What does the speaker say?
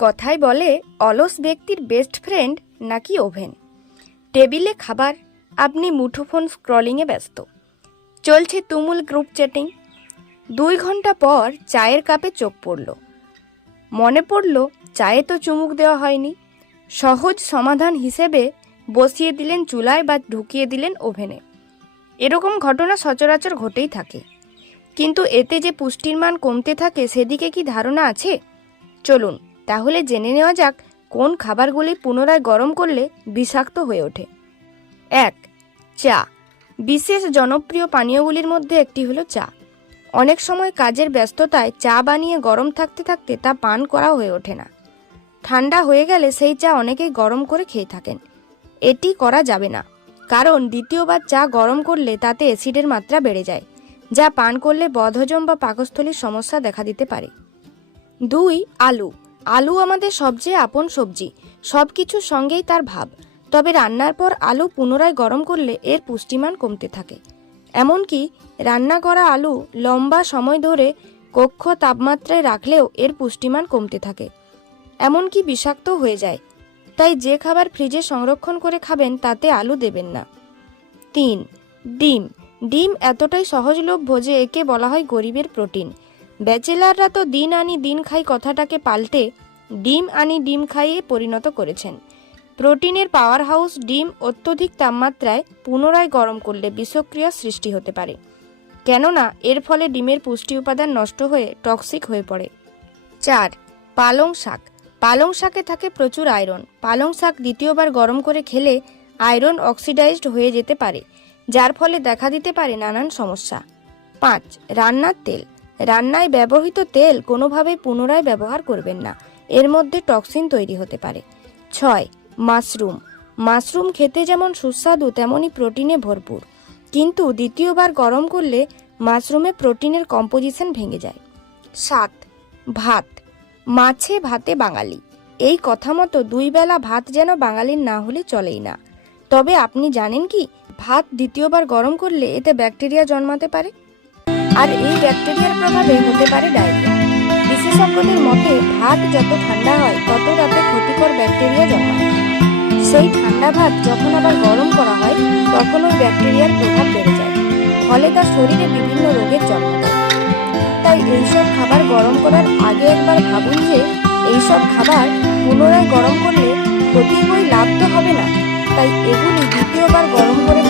কথায় বলে, অলস ব্যক্তির বেস্ট ফ্রেন্ড নাকি ওভেন টেবিলে খাবার, আপনি মুঠোফোন স্ক্রলিংয়ে ব্যস্ত। চলছে তুমুল গ্রুপ চ্যাটিং দুই ঘণ্টা পর চায়ের কাপে চোখ পড়ল। মনে পড়ল, চায়ে তো চুমুক দেওয়া হয়নি। সহজ সমাধান হিসেবে বসিয়ে দিলেন চুলায় বা ঢুকিয়ে দিলেন ওভেনে এরকম ঘটনা সচরাচর ঘটেই থাকে। কিন্তু এতে যে পুষ্টির মান কমতে থাকে, সেদিকে কি ধারণা আছে? চলুন। তাহলে জেনে নেওয়া যাক কোন খাবারগুলি পুনরায় গরম করলে বিষাক্ত হয়ে ওঠে। এক, চা। বিশেষ জনপ্রিয় পানীয়গুলির মধ্যে একটি হলো চা। অনেক সময় কাজের ব্যস্ততায় চা বানিয়ে গরম থাকতে থাকতে তা পান করা হয়ে ওঠে না। ঠান্ডা হয়ে গেলে সেই চা অনেকেই গরম করে খেয়ে থাকেন। এটি করা যাবে না, কারণ দ্বিতীয়বার চা গরম করলে তাতে অ্যাসিডের মাত্রা বেড়ে যায়, যা পান করলে বদহজম বা পাকস্থলীর সমস্যা দেখা দিতে পারে। দুই, আলু। আলু আমাদের সবচেয়ে আপন সবজি সব কিছুর সঙ্গেই তার ভাব। তবে রান্নার পর আলু পুনরায় গরম করলে এর পুষ্টিমান কমতে থাকে। এমনকি রান্না করা আলু লম্বা সময় ধরে কক্ষ তাপমাত্রায় রাখলেও এর পুষ্টিমান কমতে থাকে। এমনকি বিষাক্ত হয়ে যায়। তাই যে খাবার ফ্রিজে সংরক্ষণ করে খাবেন তাতে আলু দেবেন না। তিন, ডিম। ডিম এতটাই সহজলভ্য যে একে বলা হয় গরিবের প্রোটিন। ব্যাচেলাররা তো দিন আনি দিন খাই কথাটাকে পাল্টে ডিম আনি ডিম খাইয়ে পরিণত করেছেন। প্রোটিনের পাওয়ার হাউস ডিম অত্যধিক তাপমাত্রায় পুনরায় গরম করলে বিষক্রিয়া সৃষ্টি হতে পারে। কেননা, এর ফলে ডিমের পুষ্টি উপাদান নষ্ট হয়ে টক্সিক হয়ে পড়ে। চার, পালং শাক। পালং শাকে থাকে প্রচুর আয়রন। পালং শাক দ্বিতীয়বার গরম করে খেলে আয়রন অক্সিডাইজড হয়ে যেতে পারে, যার ফলে দেখা দিতে পারে নানান সমস্যা। পাঁচ, রান্নার তেল। রান্নায় ব্যবহৃত তেল কোনোভাবেই পুনরায় ব্যবহার করবেন না। এর মধ্যে টক্সিন তৈরি হতে পারে। ছয়, মাশরুম। মাশরুম খেতে যেমন সুস্বাদু তেমনই প্রোটিনে ভরপুর। কিন্তু দ্বিতীয়বার গরম করলে মাশরুমে প্রোটিনের কম্পোজিশন ভেঙে যায়। সাত, ভাত। মাছে ভাতে বাঙালি। এই কথা মতো দুই বেলা ভাত যেন বাঙালির না হলে চলেই না। তবে আপনি জানেন কি, ভাত দ্বিতীয়বার গরম করলে এতে ব্যাকটেরিয়া জন্মাতে পারে? আর এই ব্যাকটেরিয়ার প্রভাবে হতে পারে ডায়রিয়া। বিশেষজ্ঞদের মতে ভাত যত ঠান্ডা হয়, তত তাতে ক্ষতিকর ব্যাকটেরিয়া জন্মায়। সেই ঠান্ডা ভাত যখন আবার গরম করা হয়, তখন ওই ব্যাকটেরিয়ার প্রভাব বেড়ে যায়। ফলে তার শরীরে বিভিন্ন রোগের জন্ম দেয়। তাই এইসব খাবার গরম করার আগে একবার ভাবুন যে, এইসব খাবার পুনরায় গরম করলে ক্ষতি বই লাভ তো হবে না। তাই এগুলি দ্বিতীয়বার গরম করে